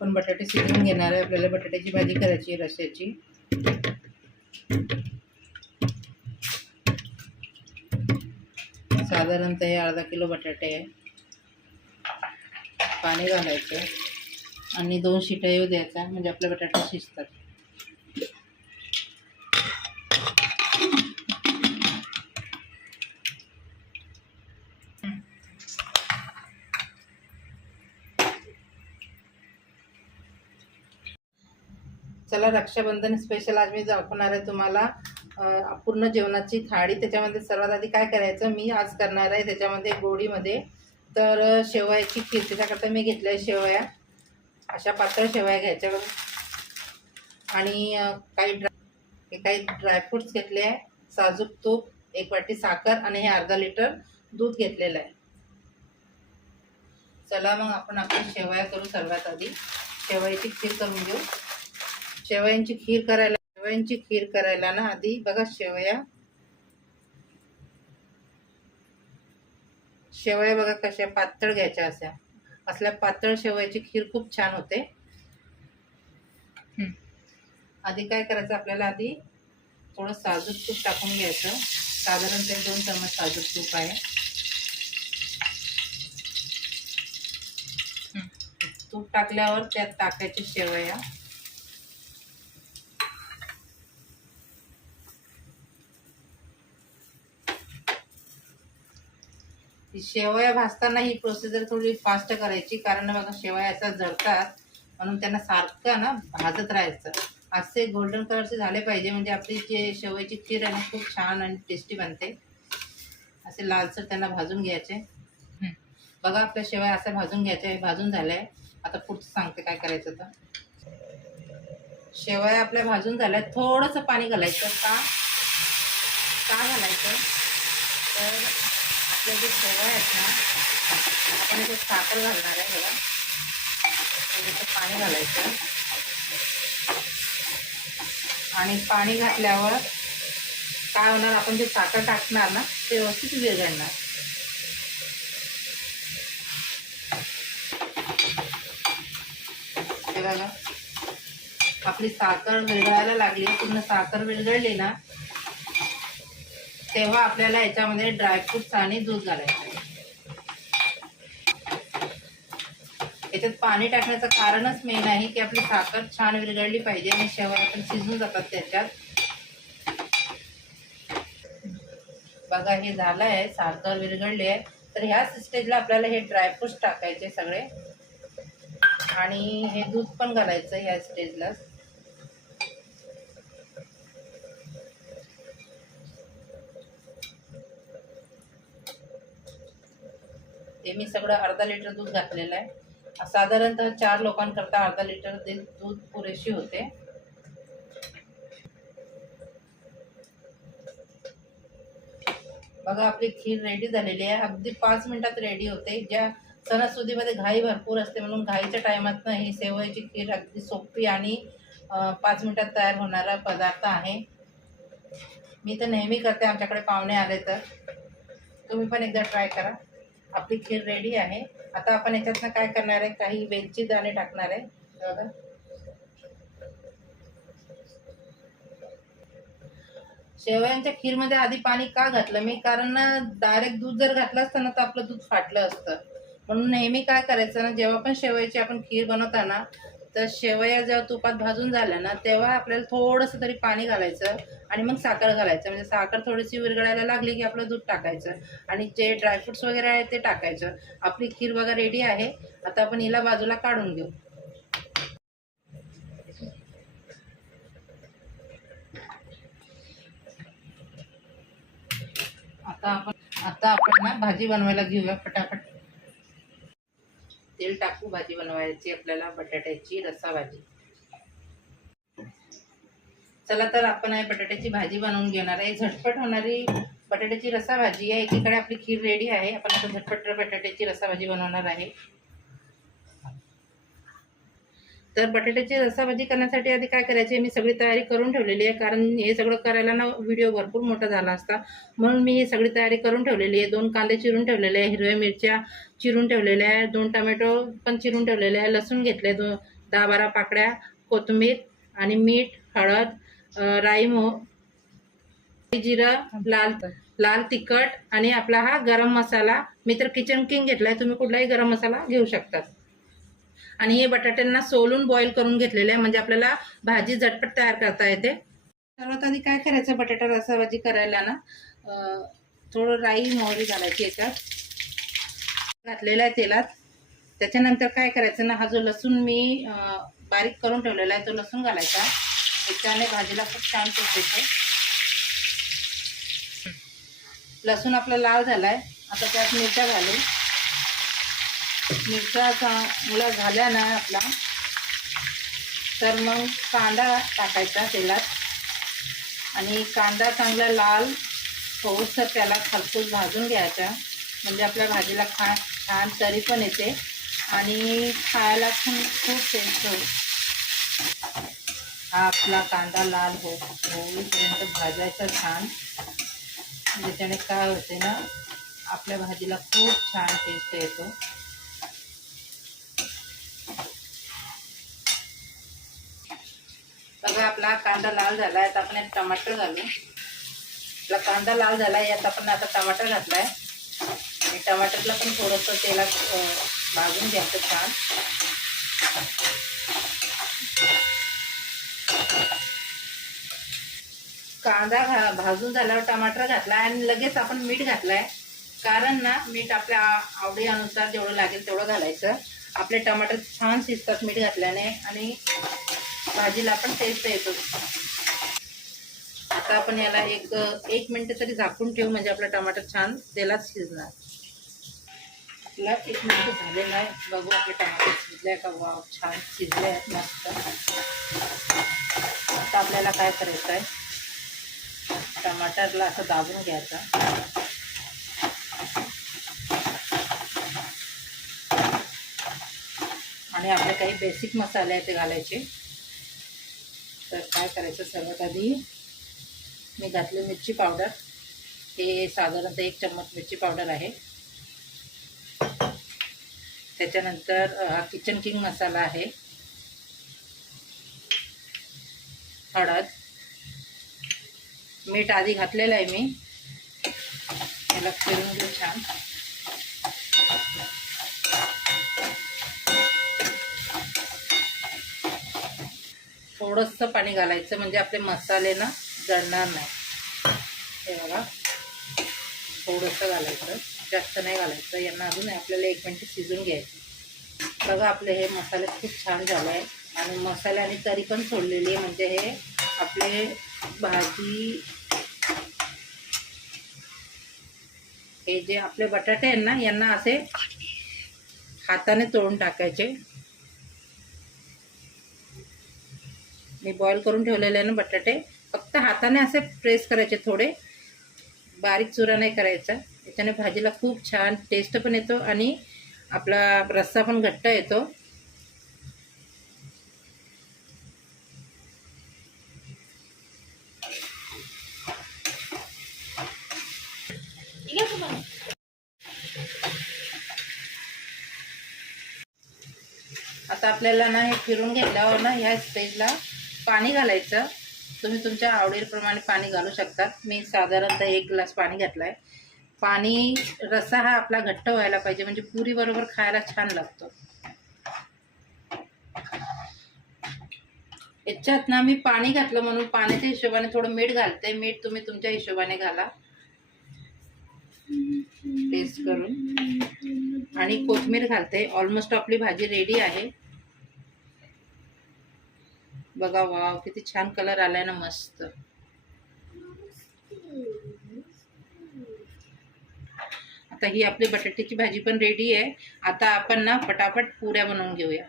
आपण बटाटे शिजवून घेणार आहे. आपल्याला बटाट्याची भाजी करायची आहे रश्याची साधारणतः हे अर्धा किलो बटाटे आहे. पाणी घालायचं. आणि दोन शिट्या येऊ द्यायचा म्हणजे आपले बटाटे शिजतात. चला रक्षाबंधन स्पेशल आज मी दाखवणार आहे तुम्हाला. पूर्ण जेवणाची थाळी. त्याच्यामध्ये सर्वात आधी काय करायचं मी आज करणार आहे त्याच्यामध्ये गोडीमध्ये. तर शेवयाची खीर. त्याच्याकरता मी घेतल्या आहे शेवया. अशा पातळ शेवया घ्यायच्या आणि काही ड्राय काही ड्रायफ्रुट्स घेतले आहे. साजूक तूप एक वाटी साखर आणि हे अर्धा लिटर दूध घेतलेलं आहे. चला मग आपण आपली शेवया करू सर्वात आधी. शेवयाची खीर करून घेऊ. शेवयांची खीर करायला शेवयांची खीर करायला ना आधी. बघा शेवया. शेवया बघा कशा पातळ घ्यायच्या अशा. असल्या पातळ शेवयाची खीर खूप छान होते. आधी काय करायचं आपल्याला आधी? थोडं साजूक तूप टाकून घ्यायचं. साधारण ते दोन चम्मच साजूक तूप आहे. तूप टाकल्यावर त्यात टाकायचे शेवया. की शेवया भाजताना ही प्रोसिजर थोडी फास्ट करायची कारण बघा शेवया असा जळतात म्हणून त्यांना सारखं ना भाजत राहायचं. असे गोल्डन कलरचे झाले पाहिजे म्हणजे आपली जे शेवयाची खीर आहे ना खूप छान आणि टेस्टी बनते. असे लालसर त्यांना भाजून घ्यायचे. बघा आपल्या शेवया असं भाजून घ्यायचे भाजून झाल्या. आता पुढचं सांगते काय करायचं तर. शेवया आपल्या भाजून झाल्या थोडंसं पाणी घालायचं का? का घालायचं? तर आपल्या जे शेवया आहेत ना आपण इथे साखर घालणार आहे बघा. म्हणजे थोडंसं पाणी घालायचं. आणि पाणी घातल्यावर काय होणार आपण जे साखर टाकणार ना ते व्यवस्थित विरघळणार बघा. आपली साखर विरघळायला लागली पूर्ण साखर विरघळली ना तेव्हा आपल्याला याच्यामध्ये ड्रायफ्रुट्स आणि दूध घालायचं याच्यात पाणी टाकण्याचं कारणच मेन आहे की आपली साखर छान विरघळली पाहिजे आणि शेवया पण शिजून जातात त्याच्यात. बघा हे झालं आहे साखर विरघळली आहे. तर ह्या स्टेजला आपल्याला हे ड्रायफ्रुट्स टाकायचे सगळे. आणि हे दूध पण घालायचं ह्या स्टेजला ते मी सगळं अर्धा लिटर दूध घातलेलं आहे. साधारणतः चार लोकांकरता अर्धा लिटर दूध पुरेशी होते. बघा आपली खीर रेडी झालेली आहे. अगदी पाच मिनिटात रेडी होते. ज्या सणासुदीमध्ये घाई भरपूर असते म्हणून घाईच्या टायमात ही शेवयाची खीर अगदी सोपी आणि पाच मिनिटात तयार होणारा पदार्थ आहे. मी तर नेहमी करते. आमच्याकडे पाहुणे आले तर. तुम्ही पण एकदा ट्राय करा. आपली खीर रेडी आहे. आता आपण याच्यातनं काय करणार आहे? काही वेलची दाणे टाकणार आहे. बघा. शेवयांच्या खीरमध्ये आधी पाणी का घातलं? मी कारण डायरेक्ट दूध जर घातलं असतं ना तर आपलं दूध फाटलं असतं. म्हणून नेहमी काय करायचं ना जेव्हा पण शेवयाची आपण खीर बनवताना तर शेवया जेव्हा तुपात भाजून झाल्या ना तेव्हा आपल्याला थोडंसं तरी पाणी घालायचं आणि मग साखर घालायचं. म्हणजे साखर थोडीशी विरघळायला लागली की आपलं दूध टाकायचं आणि जे ड्रायफ्रुट्स वगैरे आहे ते टाकायचं. आपली खीर बघा रेडी आहे. आता आपण हिला बाजूला काढून घेऊ. आता आपण आता आपण ना भाजी बनवायला घेऊया फटाफट. तेल टाकू भाजी बनवायची आपल्याला बटाट्याची रस्सा भाजी चला तर आपण आहे बटाट्याची भाजी बनवून घेणार आहे. झटपट होणारी बटाट्याची रस्सा भाजी आहे. एकीकडे आपली खीर रेडी आहे. आपण आता झटपट बटाट्याची रस्सा भाजी बनवणार आहे. तर बटाट्याची रस्साभाजी करण्यासाठी आधी काय करायचे मी सगळी तयारी करून ठेवलेली आहे. कारण हे सगळं करायला ना व्हिडिओ भरपूर मोठा झाला असता. म्हणून मी ही सगळी तयारी करून ठेवलेली आहे. दोन कांदे चिरून ठेवलेले आहे. हिरव्या मिरच्या चिरून ठेवलेले आहे. दोन टमॅटो पण चिरून ठेवलेले आहे. लसूण घेतले दो दहा बारा पाकड्या कोथिंबीर आणि मीठ हळद राई मो जिरं लाल लाल तिखट आणि आपला हा गरम मसाला. मी तर किचन किंग घेतलाय. तुम्ही कुठलाही गरम मसाला घेऊ शकतात. आणि हे बटाट्यांना सोलून बॉईल करून घेतलेले आहे. म्हणजे आपल्याला भाजी झटपट तयार करता येते. सर्वात आधी काय करायचं? बटाटा रसा भाजी करायला ना थोडं राई मोहरी घालायची याच्यात. घातलेला आहे तेलात. त्याच्यानंतर काय करायचं ना हा जो लसूण मी बारीक करून ठेवलेला आहे तो लसूण घालायचा. त्याने भाजीला खूप छान टेस्ट येते. लसूण आपला लाल झाला आहे आता त्यात मिरच्या घालू. मिरच्या चांगल्या झाल्या ना आपला तर मग कांदा टाकायचा तेलात. आणि कांदा चांगला लाल थोडंसं त्याला खरपूस भाजून घ्यायचा. म्हणजे आपल्या भाजीला खा छान तरी पण येते. आणि खायला पण खूप टेस्ट होईल. हा आपला कांदा लाल हो होईपर्यंत भाजायचा छान. म्हणजे ज्याच्याने काय होते ना आपल्या भाजीला खूप छान टेस्ट येतो. बघा आपला कांदा लाल झाला आहे आता आपण टमाटर घालू. आपला कांदा लाल झाला आहे यात आपण आता टमाटर घातला आहे आणि टमाटरला पण थोडंसं तेलात भाजून घ्यायचं छान. कांदा घा भाजून झाल्यावर टमाटर घातला आणि लगेच आपण मीठ घातलाय. कारण ना मीठ आपल्या आ- आवडीनुसार जेवढं लागेल तेवढं घालायचं. आपले टमाटर छान शिजतात मीठ घातल्याने आणि भाजीला पण टेस्ट येतो आता आपण याला एक एक मिनटं तरी झाकून ठेवू म्हणजे आपला टमाटर छान तेलात शिजणार. आपला एक मिनिट झालेला आहे. बघू आपले टमाटर शिजले का? वाव छान शिजले आहेत मस्त. आता आपल्याला काय करायचं आहे? टमाटरला असं दाबून घ्यायचं. आणि आपले काही बेसिक मसाले आहेत ते घालायचे. तर काय करायचं? सर्वात आधी मी घातली मिरची पावडर. हे साधारणतः एक चम्मच मिरची पावडर आहे. त्याच्यानंतर हा किचन किंग मसाला आहे. हळद. मीठ आधी घातलेलं आहे मी. याला फिरून घेऊ छान. थोडंसं पाणी घालायचं म्हणजे आपले मसाले ना जळणार नाही. हे बघा. थोडंसं घालायचं. जास्त नाही घालायचं. यांना अजून आपल्याला एक मिनटं शिजून घ्यायचं. बघा आपले हे मसाले खूप छान झाले आहे आणि मसाल्याने तरी पण सोडलेली आहे. म्हणजे हे आपले भाजी हे जे आपले बटाटे आहेत ना यांना असे हाताने तोडून टाकायचे. मी बॉईल करून ठेवलेले आहे ना बटाटे. फक्त हाताने असे प्रेस करायचे थोडे. बारीक चुरा नाही करायचा. त्याच्याने भाजीला खूप छान टेस्ट पण येतो आणि आपला रस्सा पण घट्ट येतो. आता आपल्याला ना हे फिरून घेतल्यावर ना ह्या स्टेजला पाणी घालायचं. तुम्ही तुमच्या आवडीप्रमाणे पाणी घालू शकतात मी साधारणतः एक ग्लास पाणी घातलं आहे पाणी रस्सा हा आपला घट्ट व्हायला पाहिजे म्हणजे पुरी बरोबर खायला छान लागतो. याच्यात ना मी पाणी घातलं म्हणून पाण्याच्या हिशोबाने थोडं मीठ घालते. मीठ तुम्ही तुमच्या हिशोबाने घाला. टेस्ट करून. आणि कोथिंबीर घालते. ऑलमोस्ट आपली भाजी रेडी आहे. बघा वाव किती छान कलर आलाय ना मस्त. आता ही आपली बटाट्याची भाजी पण रेडी आहे. आता आपण ना फटाफट पुऱ्या बनवून घेऊया.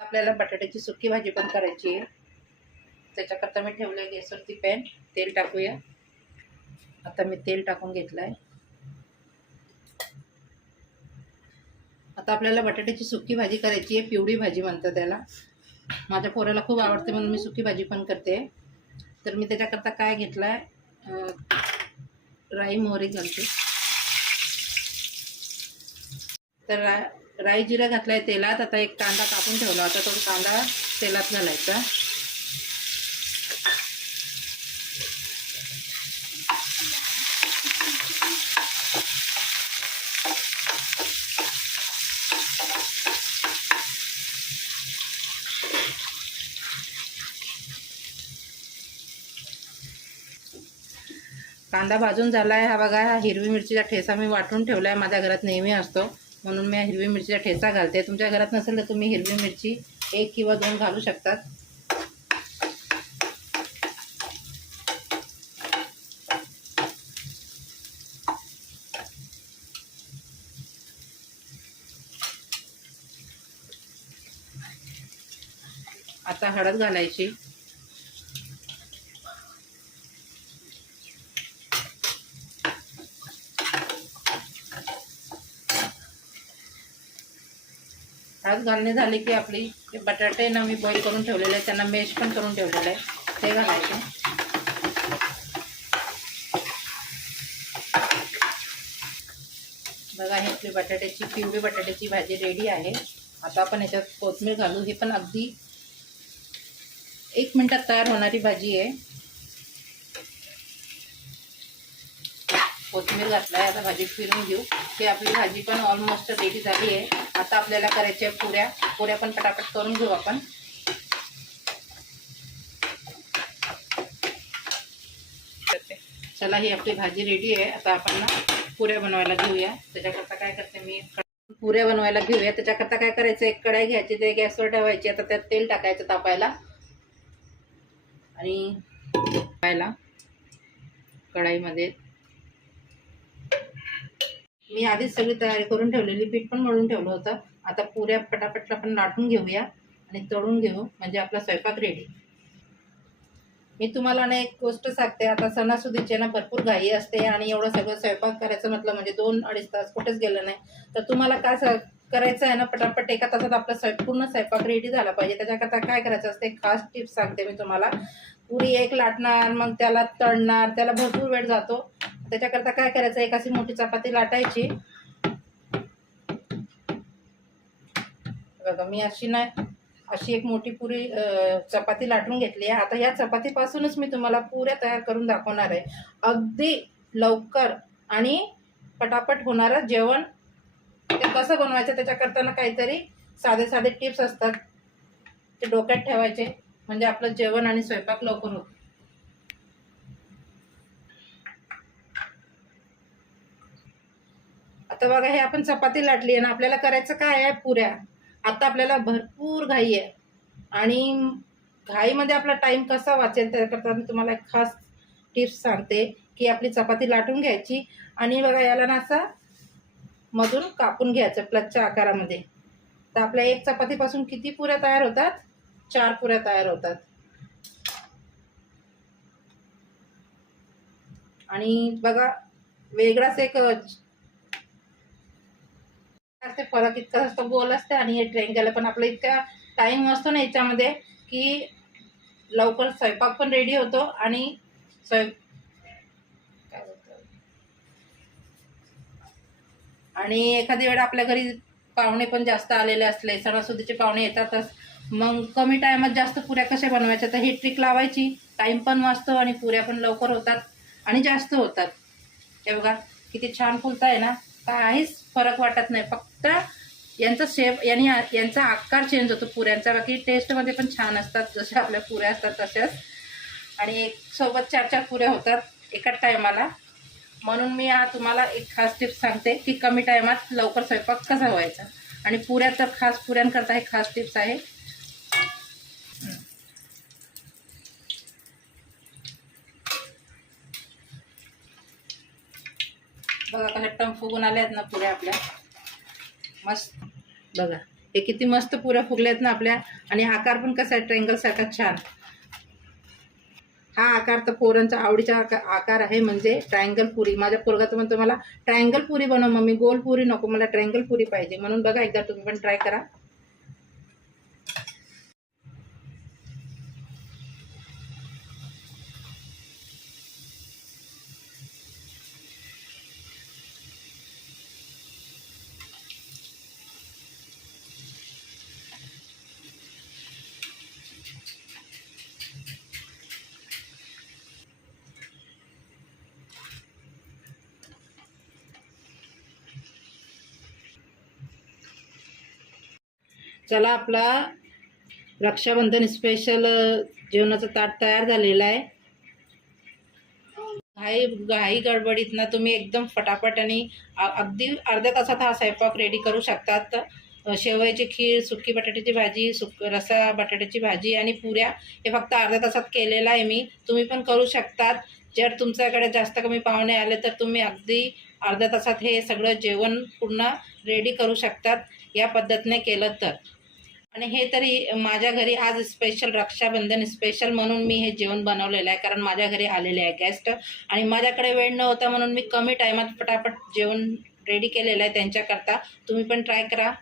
आपल्याला बटाट्याची सुकी भाजी पण करायची आहे. त्याच्याकरता मी ठेवलं गॅसवरती पॅन तेल टाकूया. आता मी तेल टाकून घेतलं आहे आता आपल्याला बटाट्याची सुकी भाजी करायची आहे पिवळी भाजी म्हणतात त्याला. माझ्या पोराला खूप आवडते म्हणून मी सुकी भाजी पण करते. तर मी त्याच्याकरता काय घेतलं आहे राई मोहरी घालते. तर रा राई जिरा घातलाय तेलात. आता एक कांदा कापून ठेवला आता तो कांदा तेलात घालायचा. कांदा भाजून झाला आहे हा बघा हा हिरवी मिरचीचा ठेचा मी वाटून ठेवला आहे माझ्या घरात नेहमी असतो. म्हणून मी हिरवी मिरचीचा ठेचा घालते. तुमच्या घरात नसेल तर तुम्ही हिरवी मिरची एक किंवा दोन घालू शकतात. आता हळद घालायची. हळद घालणे झाली की आपली ते बटाटे ना मी बॉईल करून ठेवलेले आहे त्यांना मेश पण करून ठेवलेलं आहे. ते घालायचे. बघा हे आपली बटाट्याची पिवळी बटाट्याची भाजी रेडी आहे. आता आपण याच्यात कोथमीर घालू. हे पण अगदी एक मिनटात तयार होणारी भाजी आहे. कोथिंबीर आहे आता भाजी फिरून घेऊ. ते आपली भाजी पण ऑलमोस्ट रेडी झाली आहे. आता आपल्याला करायच्या पुऱ्या. पुऱ्या पण पटापट करून घेऊ आपण. चला ही आपली भाजी रेडी आहे. आता आपण ना पुऱ्या बनवायला घेऊया. त्याच्याकरता काय करते मी? पुऱ्या बनवायला घेऊया. त्याच्याकरता काय करायचं? एक कढाई घ्यायची ते गॅसवर ठेवायची. आता त्यात तेल टाकायचं तापायला. आणि पायला कढाईमध्ये. मी आधीच सगळी तयारी करून ठेवलेली पीठ पण मळून ठेवलं होतं. आता पुऱ्या पटापटला पण लाटून घेऊया आणि तळून घेऊ म्हणजे आपला स्वयंपाक रेडी मी तुम्हाला ना एक गोष्ट सांगते आता सणासुदीचे ना भरपूर घाई असते आणि एवढं सगळं स्वयंपाक करायचं म्हटलं म्हणजे दोन अडीच तास कुठेच गेलं नाही. तर तुम्हाला काय करायचं आहे ना पटापट एका तासात आपला स्वयं पूर्ण स्वयंपाक रेडी झाला पाहिजे. त्याच्याकरता काय करायचं असते खास टिप्स सांगते मी तुम्हाला. पुरी एक लाटणार मग त्याला तळणार त्याला भरपूर वेळ जातो. त्याच्याकरता काय करायचं? एक अशी मोठी चपाती लाटायची. बघा मी अशी नाही अशी एक मोठी पुरी चपाती लाटून घेतली आहे. आता या चपातीपासूनच मी तुम्हाला पुऱ्या तयार करून दाखवणार आहे. अगदी लवकर आणि पटापट होणारं जेवण. ते कसं बनवायचं त्याच्याकरता ना काहीतरी साधे साधे टिप्स असतात. ते डोक्यात ठेवायचे. म्हणजे आपलं जेवण आणि स्वयंपाक लवकर होतो. आता बघा हे आपण चपाती लाटली आहे ना आपल्याला करायचं काय आहे? पुऱ्या. आता आपल्याला भरपूर घाई आहे. आणि घाईमध्ये आपला टाईम कसा वाचेल त्याकरता मी तुम्हाला एक खास टिप्स सांगते की आपली चपाती लाटून घ्यायची आणि बघा याला ना असा मधून कापून घ्यायचं प्लसच्या आकारामध्ये. तर आपल्या एक चपातीपासून किती पुऱ्या तयार होतात? चार पुऱ्या तयार होतात. आणि बघा वेगळाच एक असते फरक इतका असतो गोल असते आणि हे ट्रेंगल पण आपला इतका टाइम असतो ना याच्यामध्ये की लवकर स्वयंपाक पण रेडी होतो आणि स्वयं आणि एखादी वेळ आपल्या घरी पाहुणे पण जास्त आलेले असले सणासुदीचे पाहुणे येतातच. मग कमी टायमात जास्त पुऱ्या कशा बनवायच्या? तर ही ट्रिक लावायची. टाइम पण वाचतो आणि पुऱ्या पण लवकर होतात आणि जास्त होतात. हे बघा किती छान फुलत आहे ना? काहीच फरक वाटत नाही. फक्त यांचा शेप यांनी यांचा आकार चेंज होतो पुऱ्यांचा. बाकी टेस्टमध्ये पण छान असतात. जशा आपल्या पुऱ्या असतात तशाच आणि एक सोबत चार चार पुऱ्या होतात एकाच टायमाला म्हणून मी हा तुम्हाला एक खास टिप्स सांगते की कमी टायमात लवकर स्वयंपाक कसा व्हायचा. आणि पुऱ्या तर खास पुऱ्यांकरता हे खास टिप्स आहे. बघा कशा टम फुगून आल्या आहेत ना पुऱ्या आपल्या. मस्त. बघा हे किती मस्त पुऱ्या फुगल्या आहेत ना आपल्या. आणि आकार पण कसा आहे? ट्रँगल सारखा छान. हा आकार तर पोरांचा आवडीचा आकार आहे. म्हणजे ट्रायंगल पुरी. माझ्या पोरगा तर म्हणतो मला ट्रायंगल पुरी बनव मम्मी. गोल पुरी नको. मला ट्रायंगल पुरी पाहिजे. म्हणून बघा एकदा तुम्ही पण ट्राय करा. चला आपला रक्षाबंधन स्पेशल जेवणाचं ताट तयार झालेलं आहे. घाई घाई गडबडीत ना तुम्ही एकदम फटाफट आणि अगदी अर्ध्या तासात हा स्वयंपाक रेडी करू शकतात. शेवयाची खीर सुकी बटाट्याची भाजी सुक रसा बटाट्याची भाजी आणि पुऱ्या हे फक्त अर्ध्या तासात केलेलं आहे मी. तुम्ही पण करू शकतात. जर तुमच्याकडे जास्त कमी पाहुणे आले तर तुम्ही अगदी अर्ध्या तासात हे सगळं जेवण पूर्ण रेडी करू शकतात. या पद्धतीने केलं तर. आणि हे तरी माझ्या घरी आज स्पेशल रक्षाबंधन स्पेशल म्हणून मी हे जेवण बनवलेलं आहे. कारण माझ्या घरी आलेले आहे गेस्ट आणि माझ्याकडे वेळ नव्हता म्हणून मी कमी टायमात पटापट जेवण रेडी केलेलं आहे. त्यांच्याकरता तुम्ही पण ट्राय करा.